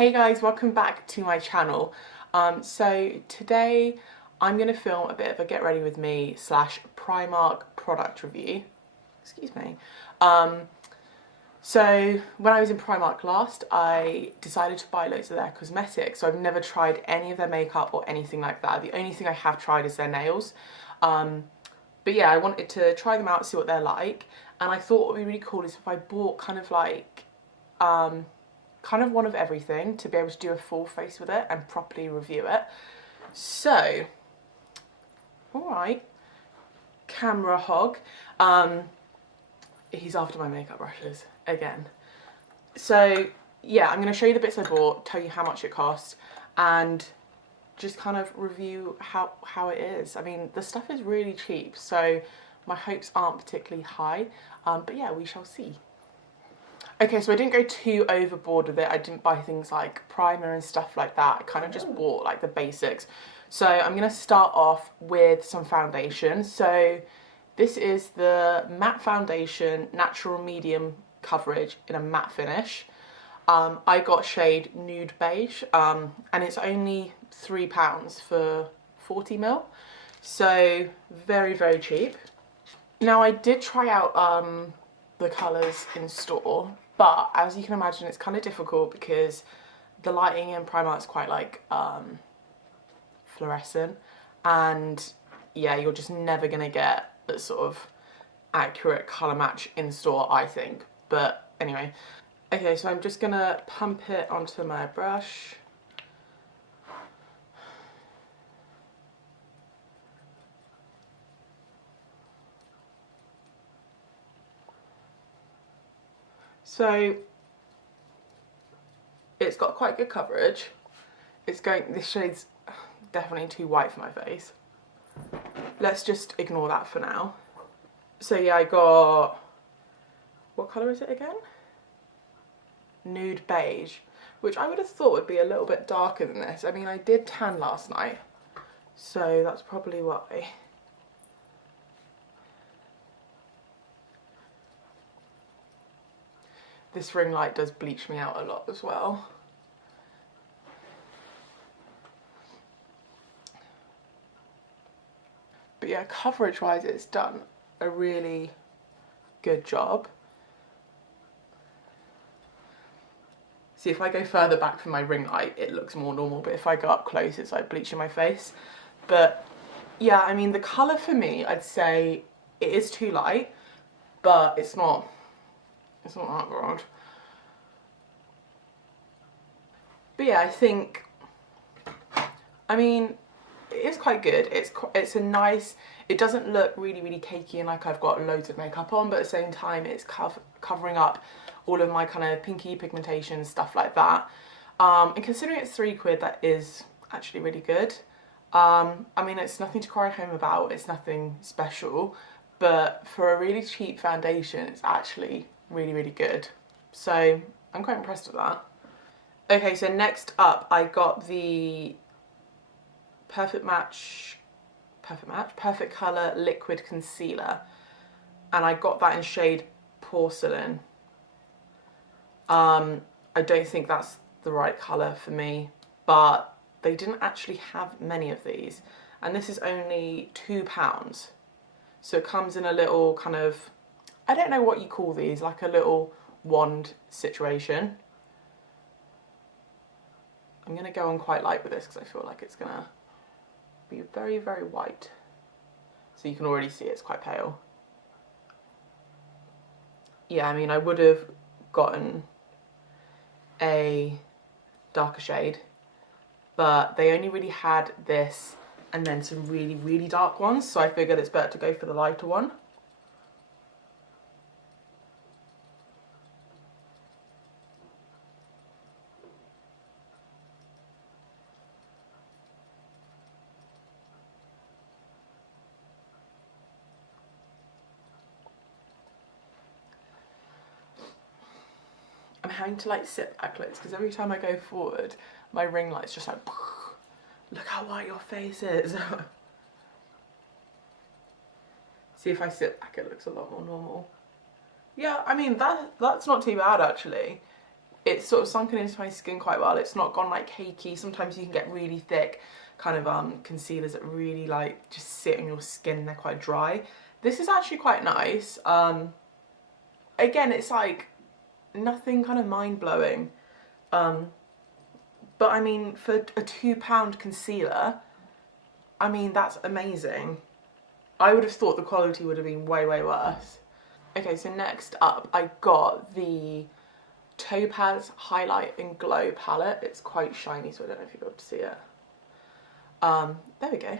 Hey guys, welcome back to my channel. So today I'm going to film a bit of a get ready with me / Primark product review. Excuse me. So when I was in Primark last, I decided to buy loads of their cosmetics. So I've never tried any of their makeup or anything like that. The only thing I have tried is their nails. But yeah, I wanted to try them out, see what they're like. And I thought what would be really cool is if I bought kind of like kind of one of everything to be able to do a full face with it and properly review it. So, alright, camera hog. He's after my makeup brushes again. So yeah, I'm going to show you the bits I bought, tell you how much it cost, and just kind of review how it is. I mean, the stuff is really cheap, so my hopes aren't particularly high, but yeah, we shall see. Okay, so I didn't go too overboard with it. I didn't buy things like primer and stuff like that. I kind of just bought like the basics. So I'm going to start off with some foundation. So this is the matte foundation, natural medium coverage in a matte finish. I got shade Nude Beige, and it's only £3 for 40ml. So very, very cheap. Now I did try out the colours in store, but as you can imagine, it's kind of difficult because the lighting in Primark is quite like fluorescent, and yeah, you're just never gonna get a sort of accurate colour match in store, I think. But anyway, okay, so I'm just gonna pump it onto my brush. So it's got quite good coverage. This shade's definitely too white for my face. Let's just ignore that for now. So yeah, I got, what colour is it again? Nude Beige, which I would have thought would be a little bit darker than this. I mean, I did tan last night, so that's probably why. This ring light does bleach me out a lot as well. But yeah, coverage wise, it's done a really good job. See, if I go further back from my ring light, it looks more normal, but if I go up close, it's like bleaching my face. But yeah, I mean, the colour for me, I'd say it is too light, but it's not that bad. But yeah, I think, I mean, it is quite good. It's a nice, it doesn't look really, really cakey and like I've got loads of makeup on, but at the same time, it's covering up all of my kind of pinky pigmentation, stuff like that. And considering it's £3, that is actually really good. I mean, it's nothing to cry home about. It's nothing special, but for a really cheap foundation, it's actually really, really good. So I'm quite impressed with that. Okay, so next up, I got the Perfect Colour Liquid Concealer, and I got that in shade Porcelain. I don't think that's the right colour for me, but they didn't actually have many of these, and this is only £2. So it comes in a little kind of, I don't know what you call these, like a little wand situation. I'm going to go on quite light with this because I feel like it's going to be very, very white. So you can already see it's quite pale. Yeah, I mean, I would have gotten a darker shade, but they only really had this and then some really, really dark ones, so I figured it's better to go for the lighter one. I'm having to like sit back loads because every time I go forward, my ring light's just like, look how white your face is. See, if I sit back, it looks a lot more normal. Yeah, I mean, that's not too bad actually. it's sort of sunken into my skin quite well. It's not gone like cakey. Sometimes you can get really thick kind of concealers that really like just sit on your skin and they're quite dry. This is actually quite nice. Again, it's like nothing kind of mind-blowing. But I mean, for a £2 concealer, I mean, that's amazing. I would have thought the quality would have been way, way worse. Okay, so next up, I got the Topaz Highlight and Glow palette. It's quite shiny, so I don't know if you'll be able to see it. There we go.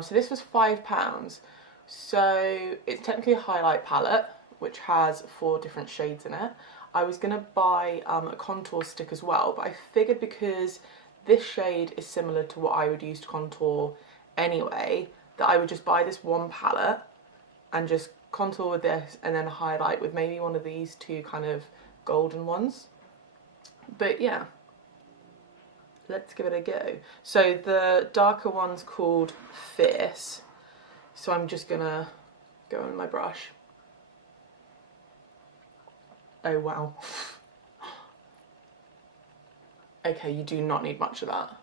So this was £5. So it's technically a highlight palette, which has 4 different shades in it. I was gonna buy a contour stick as well, but I figured because this shade is similar to what I would use to contour anyway, that I would just buy this one palette and just contour with this and then highlight with maybe one of these 2 kind of golden ones. But yeah, let's give it a go. So the darker one's called Fierce, so I'm just gonna go on my brush. Oh wow. Okay, you do not need much of that.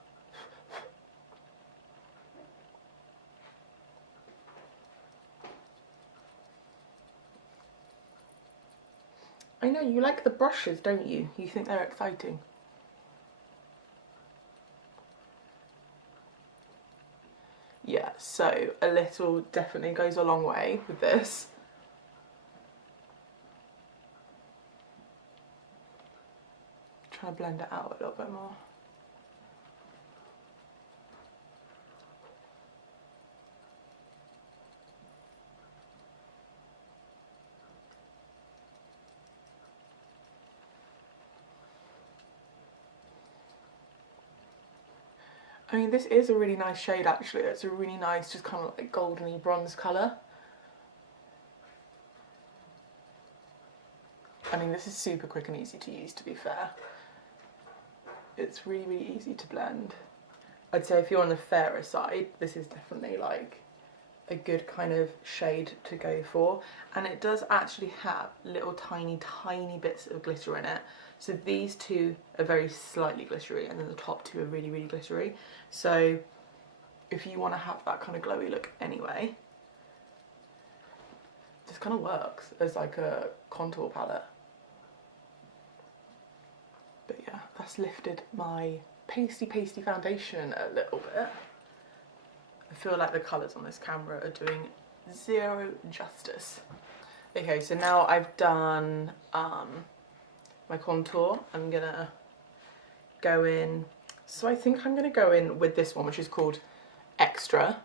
I know, you like the brushes, don't you? You think they're exciting. Yeah, so a little definitely goes a long way with this. Try to blend it out a little bit more. I mean, this is a really nice shade actually. It's a really nice, just kind of like goldeny bronze colour. I mean, this is super quick and easy to use, to be fair. It's really, really easy to blend. I'd say if you're on the fairer side, this is definitely like a good kind of shade to go for. And it does actually have little tiny, tiny bits of glitter in it. So these 2 are very slightly glittery, and then the top 2 are really, really glittery. So if you want to have that kind of glowy look anyway, this kind of works as like a contour palette. But yeah, that's lifted my pasty foundation a little bit. I feel like the colours on this camera are doing zero justice. Okay, so now I've done my contour. I'm gonna go in, so I think I'm gonna go in with this one, which is called Extra.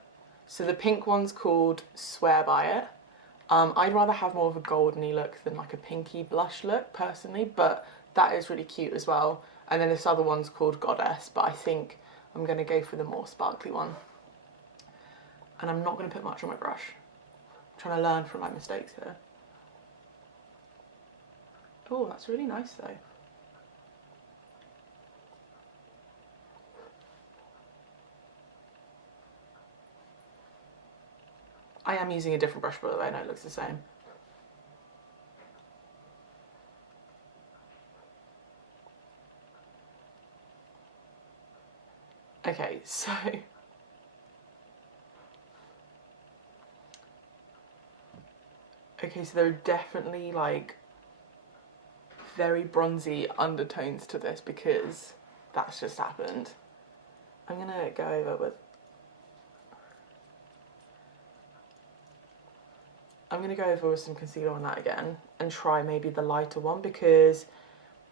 So the pink one's called Swear By It. I'd rather have more of a goldeny look than like a pinky blush look personally, but that is really cute as well. And then this other one's called Goddess, but I think I'm gonna go for the more sparkly one. And I'm not gonna put much on my brush. I'm trying to learn from my mistakes here. Oh, that's really nice though. I am using a different brush, by the way, I know it looks the same. Okay, so there are definitely like very bronzy undertones to this because that's just happened. I'm gonna go over with, some concealer on that again and try maybe the lighter one because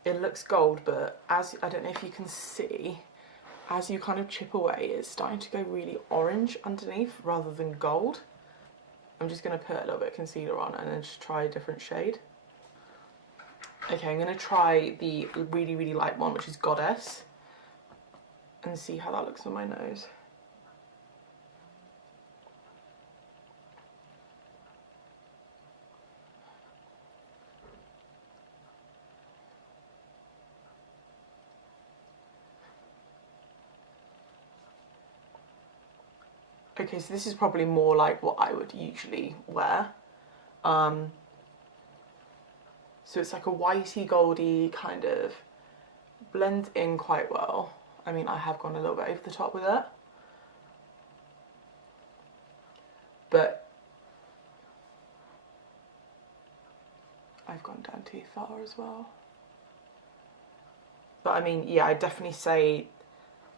it looks gold, but as I don't know if you can see, as you kind of chip away, it's starting to go really orange underneath rather than gold. I'm just going to put a little bit of concealer on and then just try a different shade. Okay, I'm going to try the really, really light one, which is Goddess, and see how that looks on my nose. Okay, so this is probably more like what I would usually wear. So it's like a whitey goldy kind of, blends in quite well. I mean, I have gone a little bit over the top with it, but I've gone down too far as well. But I mean, yeah, I'd say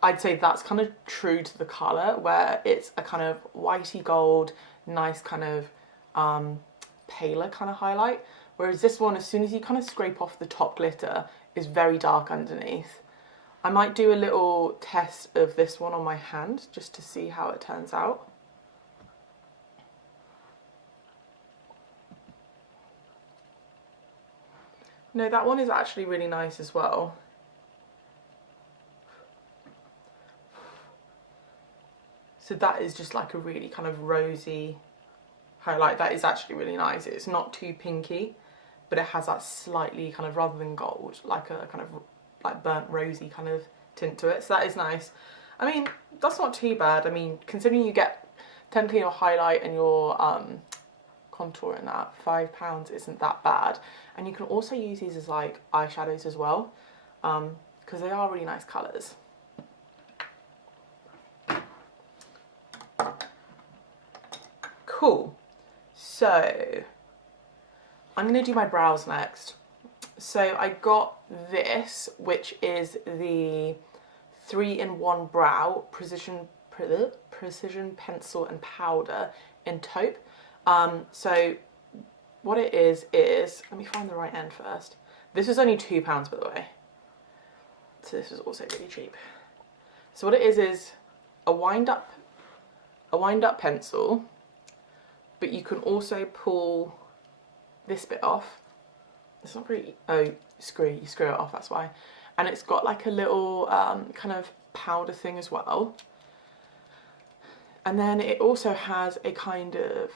that's kind of true to the colour, where it's a kind of whitey gold, nice kind of paler kind of highlight. Whereas this one, as soon as you kind of scrape off the top glitter, is very dark underneath. I might do a little test of this one on my hand just to see how it turns out. No, that one is actually really nice as well. So that is just like a really kind of rosy highlight. That is actually really nice. It's not too pinky, but it has that slightly kind of, rather than gold, like a kind of like burnt rosy kind of tint to it. So that is nice. I mean, that's not too bad. I mean, considering you get technically your highlight and your contour in that, £5 isn't that bad. And you can also use these as like eyeshadows as well, because they are really nice colours. Cool. So I'm going to do my brows next. So I got this, which is the 3-in-1 brow precision pencil and powder in taupe. So what it is, let me find the right end first. This was only £2, by the way. So this was also really cheap. So what it is a wind up pencil, but you can also pull this bit off. It's not really, oh, you screw it off, that's why. And it's got like a little kind of powder thing as well. And then it also has a kind of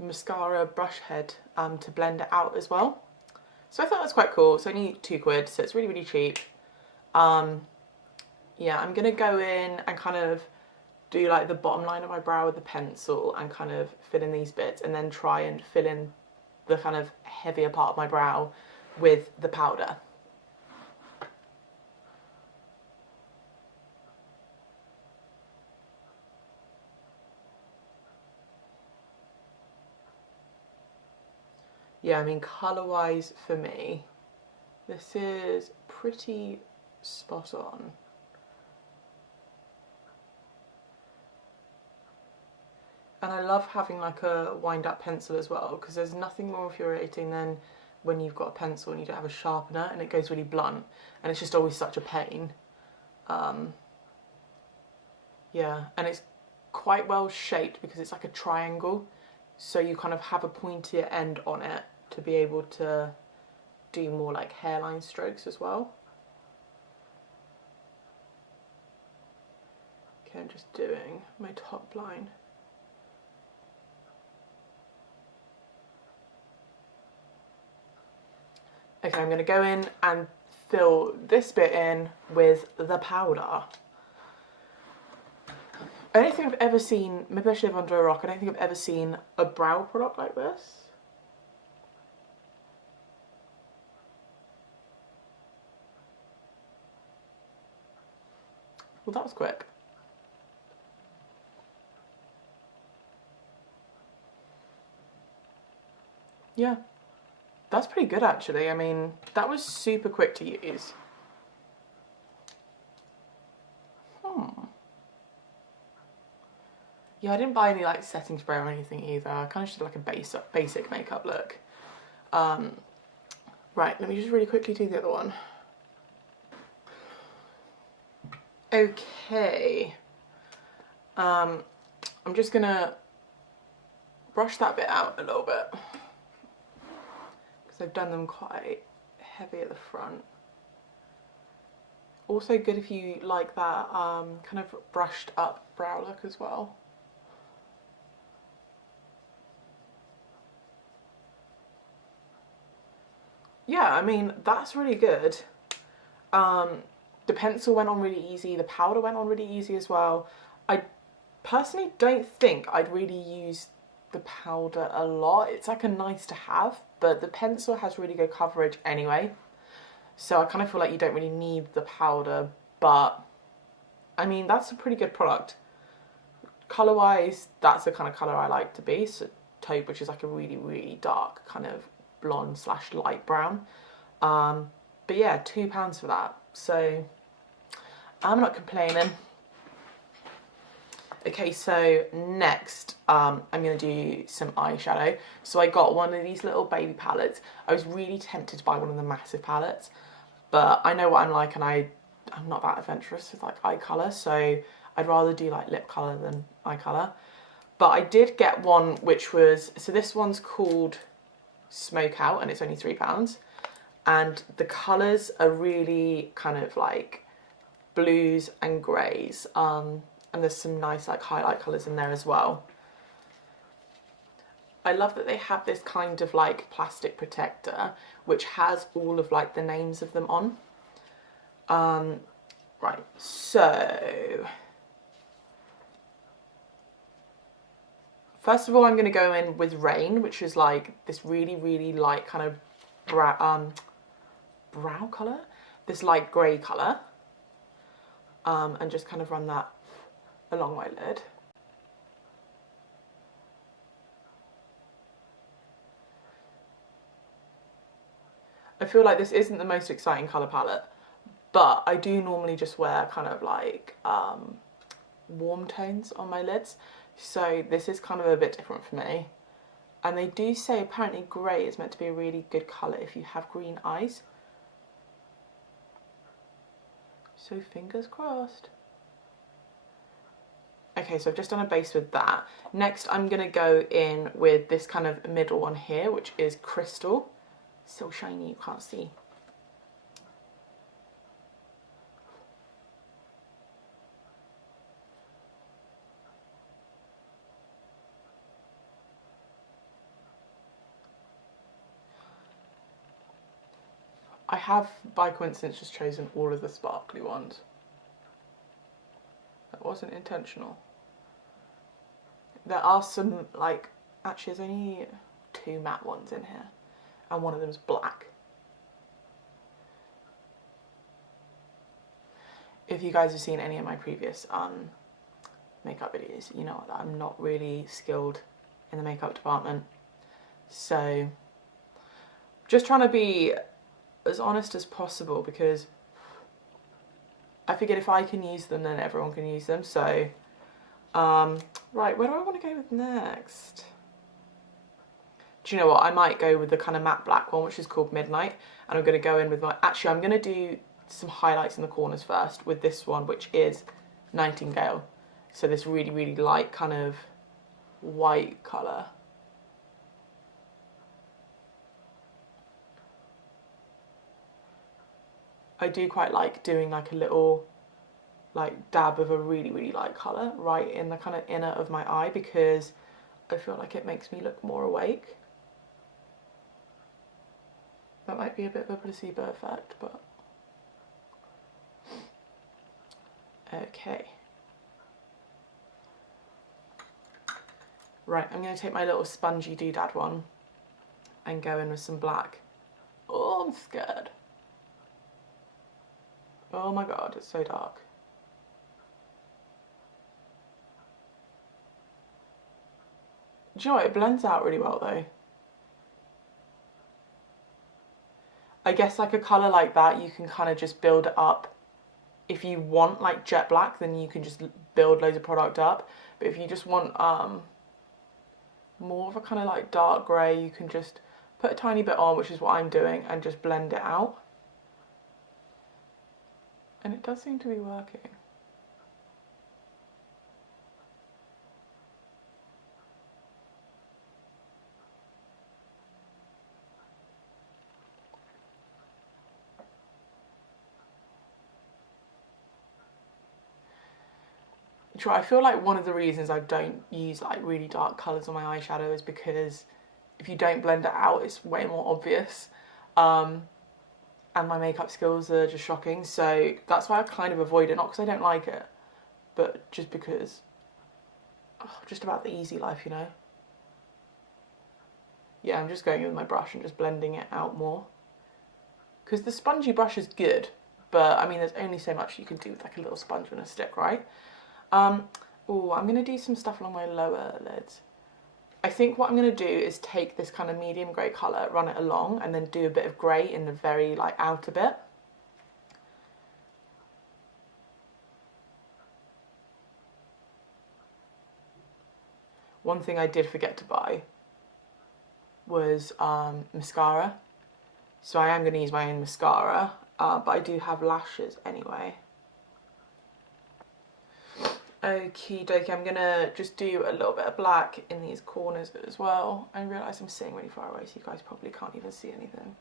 mascara brush head to blend it out as well. So I thought that was quite cool. It's only £2, so it's really, really cheap. Yeah, I'm gonna go in and kind of do like the bottom line of my brow with the pencil and kind of fill in these bits, and then try and fill in the kind of heavier part of my brow with the powder. Yeah, I mean, colour-wise for me, this is pretty spot on. And I love having like a wind-up pencil as well, because there's nothing more infuriating than when you've got a pencil and you don't have a sharpener and it goes really blunt, and it's just always such a pain. Yeah, and it's quite well shaped because it's like a triangle, so you kind of have a pointier end on it to be able to do more like hairline strokes as well. Okay, I'm just doing my top line. Okay, I'm going to go in and fill this bit in with the powder. I don't think I've ever seen, maybe I should live under a rock, I don't think I've ever seen a brow product like this. Well, that was quick. Yeah. That's pretty good actually. I mean, that was super quick to use. Yeah, I didn't buy any like setting spray or anything either. I kind of just did like a basic makeup look. Right, let me just really quickly do the other one. Okay. I'm just gonna brush that bit out a little bit, I've done them quite heavy at the front. Also good if you like that kind of brushed up brow look as well. Yeah, I mean, that's really good. The pencil went on really easy, the powder went on really easy as well. I personally don't think I'd really use the powder a lot. It's like a nice to have, but the pencil has really good coverage anyway. So I kind of feel like you don't really need the powder, but I mean, that's a pretty good product. Colour wise, that's the kind of colour I like to be. So taupe, which is like a really, really dark kind of blonde / light brown. But yeah, £2 for that. So I'm not complaining. Okay, so next I'm going to do some eyeshadow. So I got one of these little baby palettes. I was really tempted to buy one of the massive palettes, but I know what I'm like, and I'm not that adventurous with like eye colour, so I'd rather do like lip colour than eye colour. But I did get one which was, so this one's called Smoke Out, and it's only £3. And the colours are really kind of like blues and greys. And there's some nice like highlight colours in there as well. I love that they have this kind of like plastic protector which has all of like the names of them on. Right, so first of all I'm going to go in with Rain, which is like this really, really light kind of brow colour, this light grey colour, and just kind of run that along my lid. I feel like this isn't the most exciting colour palette, but I do normally just wear kind of like warm tones on my lids, so this is kind of a bit different for me. And they do say apparently grey is meant to be a really good colour if you have green eyes, so fingers crossed. Okay, so I've just done a base with that. Next, I'm going to go in with this kind of middle one here, which is Crystal. So shiny, you can't see. I have, by coincidence, just chosen all of the sparkly ones. That wasn't intentional. There are some, like, actually there's only 2 matte ones in here, and one of them is black. If you guys have seen any of my previous makeup videos, you know that I'm not really skilled in the makeup department. So, just trying to be as honest as possible, because I figured if I can use them, then everyone can use them. So, right, where do I want to go with next? Do you know what? I might go with the kind of matte black one, which is called Midnight. And I'm going to go in with my... Actually, I'm going to do some highlights in the corners first with this one, which is Nightingale. So this really, really light kind of white colour. I do quite like doing like a little like dab of a really, really light colour right in the kind of inner of my eye, because I feel like it makes me look more awake. That might be a bit of a placebo effect, but okay. Right, I'm going to take my little spongy doodad one and go in with some black. Oh, I'm scared. Oh my god, it's so dark. Do you know what? It blends out really well though. I guess like a colour like that, you can kind of just build it up. If you want like jet black, then you can just build loads of product up. But if you just want more of a kind of like dark grey, you can just put a tiny bit on, which is what I'm doing, and just blend it out. And it does seem to be working. I feel like one of the reasons I don't use like really dark colours on my eyeshadow is because if you don't blend it out, it's way more obvious. And my makeup skills are just shocking, so that's why I kind of avoid it, not because I don't like it, but just because, just about the easy life, you know. Yeah, I'm just going in with my brush and just blending it out more. Because the spongy brush is good, but I mean, there's only so much you can do with like a little sponge and a stick, right? Oh, I'm going to do some stuff along my lower lids. I think what I'm going to do is take this kind of medium grey colour, run it along, and then do a bit of grey in the very like outer bit. One thing I did forget to buy was mascara. So I am going to use my own mascara, but I do have lashes anyway. Okie dokie, I'm going to just do a little bit of black in these corners as well. I realise I'm sitting really far away, so you guys probably can't even see anything.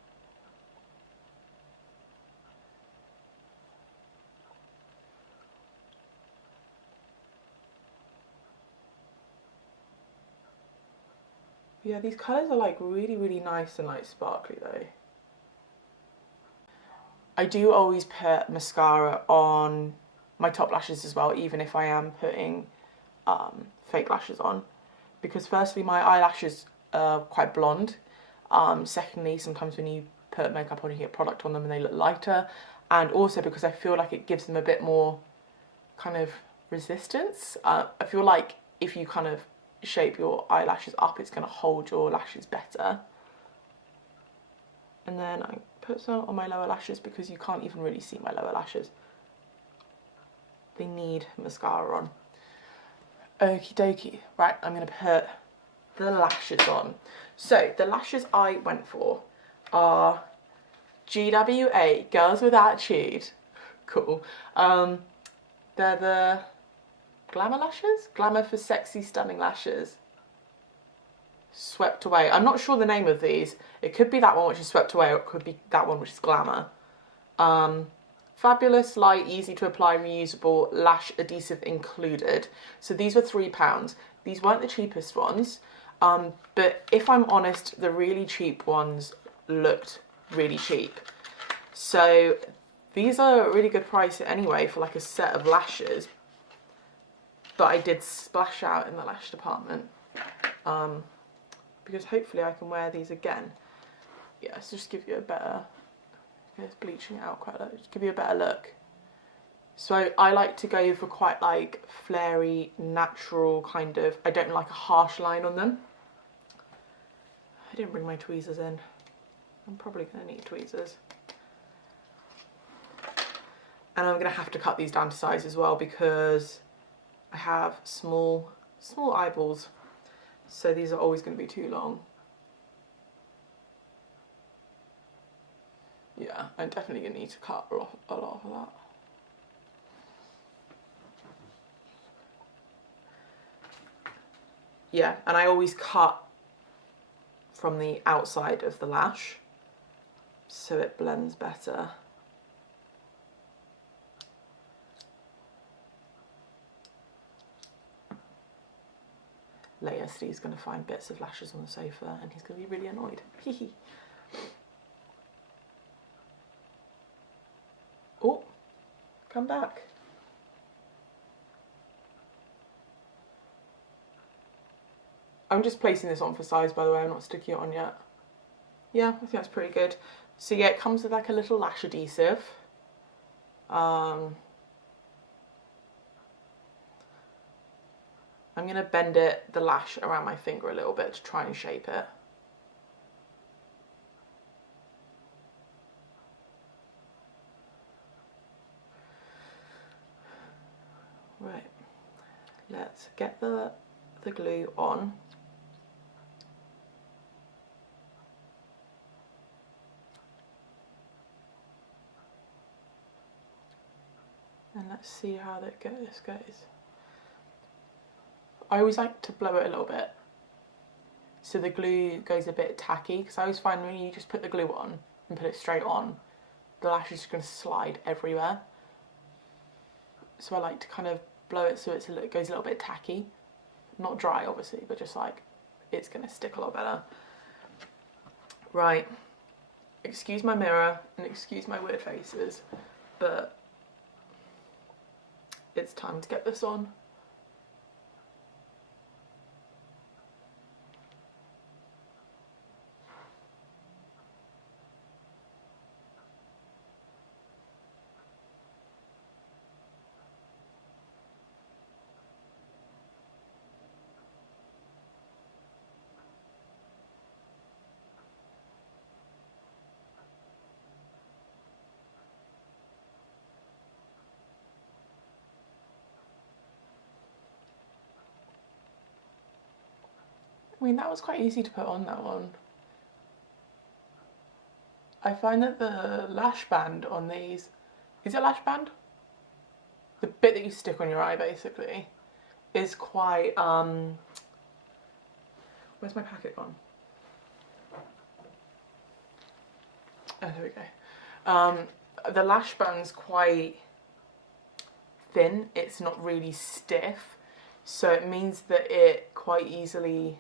Yeah, these colours are like really, really nice and like sparkly though. I do always put mascara on my top lashes as well, even if I am putting fake lashes on, because firstly my eyelashes are quite blonde, secondly sometimes when you put makeup on you get product on them and they look lighter, and also because I feel like it gives them a bit more kind of resistance. I feel like if you kind of shape your eyelashes up, it's going to hold your lashes better. And then I put some on my lower lashes because you can't even really see my lower lashes. They need mascara on. Okie dokie. Right, I'm going to put the lashes on. So the lashes I went for are GWA, Girls with Attitude. Cool. They're the Glamour lashes? Glamour for Sexy Stunning Lashes. Swept Away. I'm not sure the name of these. It could be that one which is Swept Away, or it could be that one which is Glamour. Fabulous, light, easy to apply, reusable, lash adhesive included. So these were £3. These weren't the cheapest ones, but if I'm honest, the really cheap ones looked really cheap. So these are a really good price anyway for like a set of lashes. But I did splash out in the lash department, because hopefully I can wear these again. Yeah, so just give you a better, it's bleaching it out quite a lot, just give you a better look. So I like to go for quite like flary, natural kind of, I don't like a harsh line on them. I didn't bring my tweezers in. I'm probably going to need tweezers. And I'm going to have to cut these down to size as well because I have small eyeballs, so these are always going to be too long. Yeah, I'm definitely going to need to cut a lot of that. Yeah, and I always cut from the outside of the lash so it blends better. Later, Steve's going to find bits of lashes on the sofa and he's going to be really annoyed. Oh, come back. I'm just placing this on for size, by the way. I'm not sticking it on yet. Yeah, I think that's pretty good. So yeah, it comes with like a little lash adhesive. I'm going to bend the lash around my finger a little bit to try and shape it. Right, let's get the glue on. And let's see how this goes. I always like to blow it a little bit so the glue goes a bit tacky, because I always find when you just put the glue on and put it straight on, the lash is going to slide everywhere. So I like to kind of blow it so it goes a little bit tacky. Not dry obviously, but just like it's going to stick a lot better. Right, excuse my mirror and excuse my weird faces, but it's time to get this on. I mean, that was quite easy to put on, that one. I find that the lash band on these, is it lash band? The bit that you stick on your eye, basically, is quite, where's my packet gone? Oh, there we go. The lash band's quite thin, it's not really stiff, so it means that it quite easily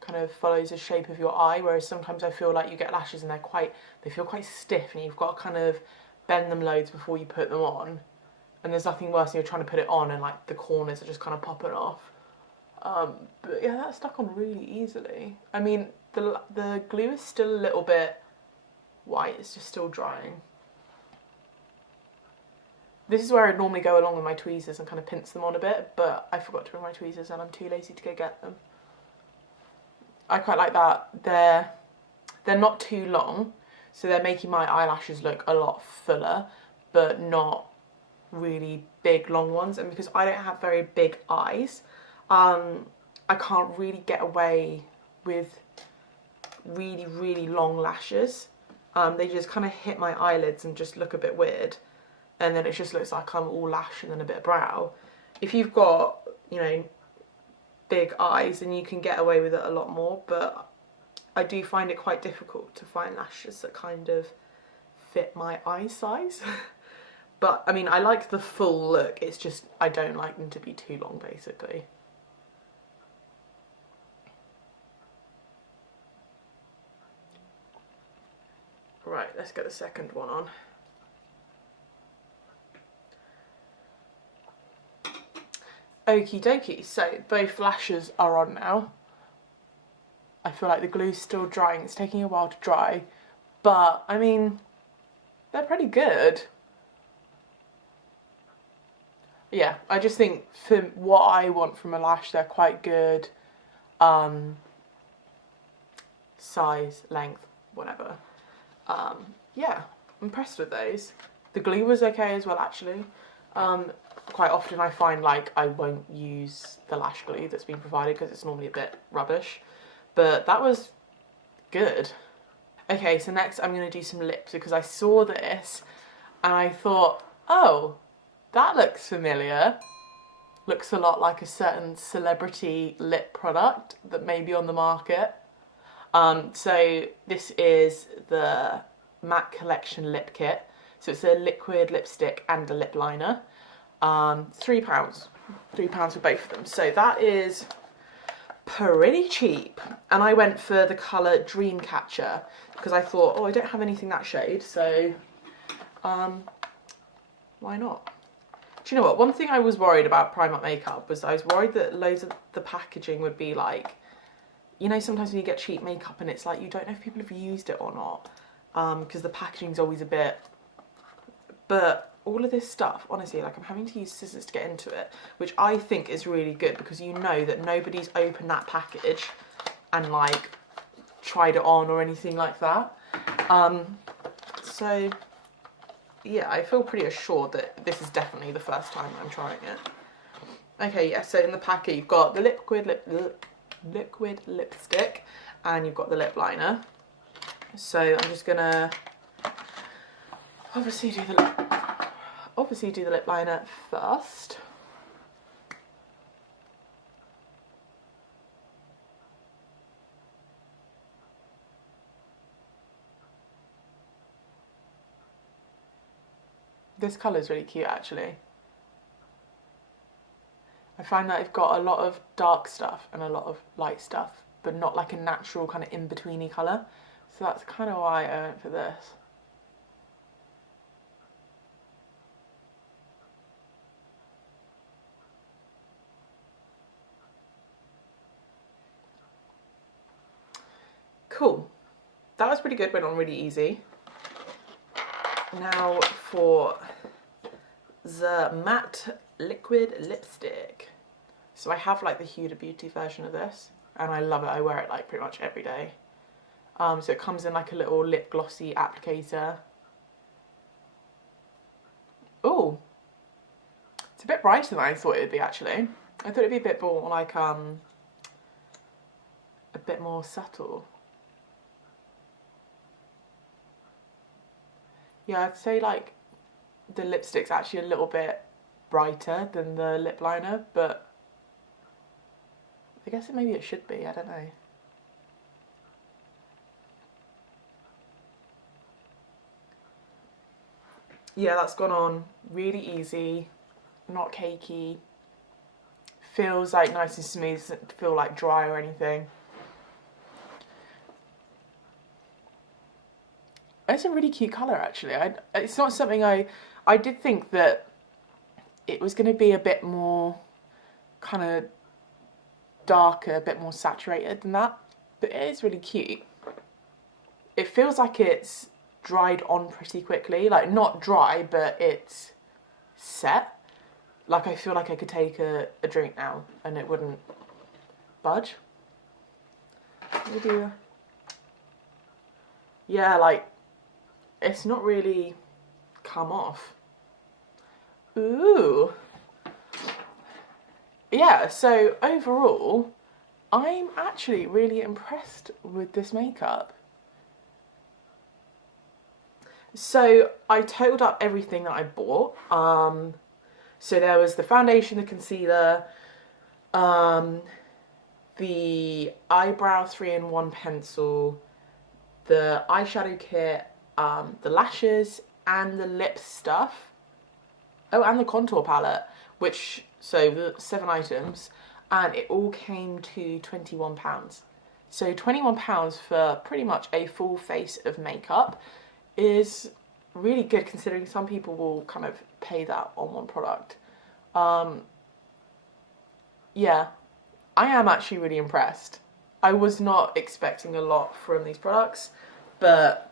kind of follows the shape of your eye, whereas sometimes I feel like you get lashes and they feel quite stiff and you've got to kind of bend them loads before you put them on, and there's nothing worse than you're trying to put it on and like the corners are just kind of popping off. But yeah, that stuck on really easily. I mean, the glue is still a little bit white, it's just still drying. This is where I'd normally go along with my tweezers and kind of pinch them on a bit, but I forgot to bring my tweezers and I'm too lazy to go get them. I quite like that. They're not too long, so they're making my eyelashes look a lot fuller, but not really big long ones. And because I don't have very big eyes, I can't really get away with really, really long lashes. They just kind of hit my eyelids and just look a bit weird, and then it just looks like I'm all lash and then a bit of brow. If you've got, you know, big eyes, then you can get away with it a lot more, but I do find it quite difficult to find lashes that kind of fit my eye size. But I mean, I like the full look, it's just I don't like them to be too long, basically. Right, let's get the second one on. Okie dokie, so both lashes are on now. I feel like the glue's still drying, it's taking a while to dry, but I mean, they're pretty good. Yeah, I just think for what I want from a lash, they're quite good. Size, length, whatever. Yeah, I'm impressed with those. The glue was okay as well, actually. Quite often I find like I won't use the lash glue that's been provided because it's normally a bit rubbish, but that was good. Okay, so next I'm going to do some lips because I saw this and I thought, oh, that looks familiar. Looks a lot like a certain celebrity lip product that may be on the market. So this is the MAC Collection Lip Kit. So it's a liquid lipstick and a lip liner. £3. £3 for both of them. So that is pretty cheap. And I went for the colour Dreamcatcher because I thought, oh, I don't have anything that shade, so why not? Do you know what? One thing I was worried about Primark makeup was I was worried that loads of the packaging would be like, you know, sometimes when you get cheap makeup and it's like you don't know if people have used it or not, because the packaging's always a bit, but all of this stuff, honestly, like I'm having to use scissors to get into it, which I think is really good because you know that nobody's opened that package and like tried it on or anything like that. So yeah, I feel pretty assured that this is definitely the first time I'm trying it. Okay, yeah, so in the packet you've got the liquid lipstick and you've got the lip liner. So I'm just gonna obviously do the lip liner first. This colour is really cute, actually. I find that I've got a lot of dark stuff and a lot of light stuff, but not like a natural kind of in-betweeny colour. So that's kind of why I went for this. Cool. That was pretty good, went on really easy. Now for the matte liquid lipstick. So I have like the Huda Beauty version of this and I love it. I wear it like pretty much every day. So it comes in like a little lip glossy applicator. Ooh, it's a bit brighter than I thought it would be, actually. I thought it'd be a bit more like a bit more subtle. Yeah, I'd say like the lipstick's actually a little bit brighter than the lip liner, but I guess maybe it should be, I don't know. Yeah, that's gone on really easy, not cakey. Feels like nice and smooth, doesn't feel like dry or anything. It's a really cute colour actually. It's not something I did think that it was going to be a bit more kind of darker, a bit more saturated than that, but it is really cute. It feels like it's dried on pretty quickly, like not dry, but it's set. Like I feel like I could take a drink now and it wouldn't budge. Let me do. Yeah, like it's not really come off. Ooh. Yeah, so overall, I'm actually really impressed with this makeup. So I totaled up everything that I bought. So there was the foundation, the concealer, the eyebrow 3-in-1 pencil, the eyeshadow kit, the lashes, and the lip stuff. Oh, and the contour palette, which, so the 7 items, and it all came to £21. So £21 for pretty much a full face of makeup is really good, considering some people will kind of pay that on one product. Yeah, I am actually really impressed. I was not expecting a lot from these products, but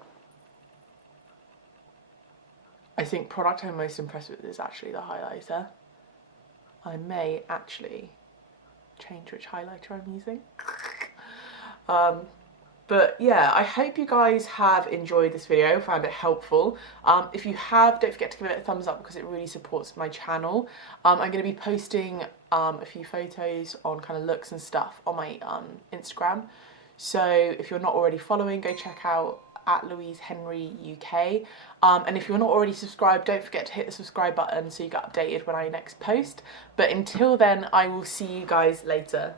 I think product I'm most impressed with is actually the highlighter. I may actually change which highlighter I'm using. But yeah, I hope you guys have enjoyed this video, found it helpful. If you have, don't forget to give it a thumbs up because it really supports my channel. I'm going to be posting a few photos on kind of looks and stuff on my Instagram. So if you're not already following, go check out at louisehenryuk. And if you're not already subscribed, don't forget to hit the subscribe button so you get updated when I next post. But until then, I will see you guys later.